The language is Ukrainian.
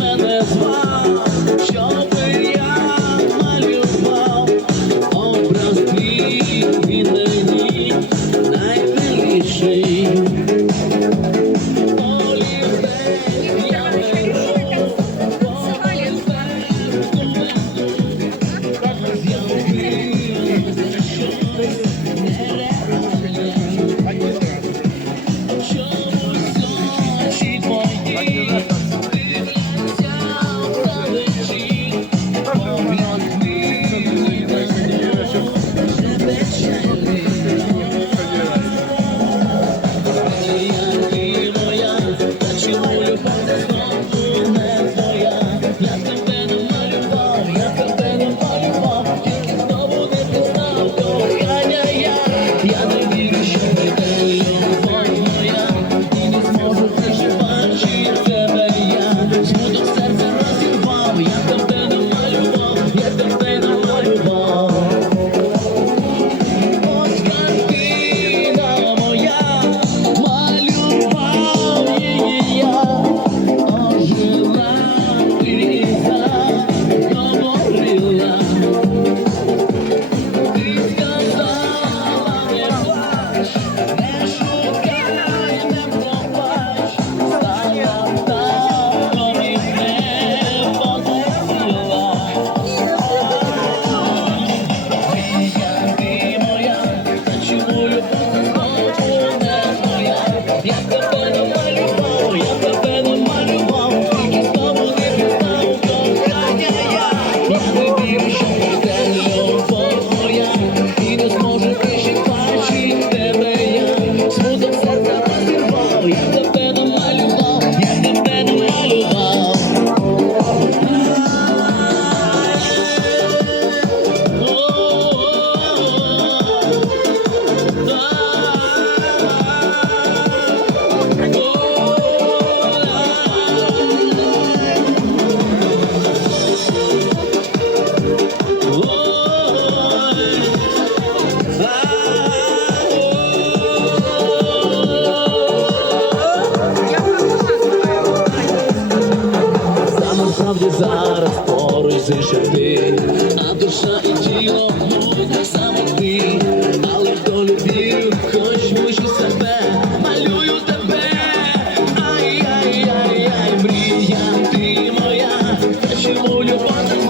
мене звав, щоби я малював образ твій, серце ти, а душа і тіло мовить на самоти, але хто любив, хоч мучу себе, малюю тебе, ай-яй-яй-яй, мрія, ти моя, чому любов?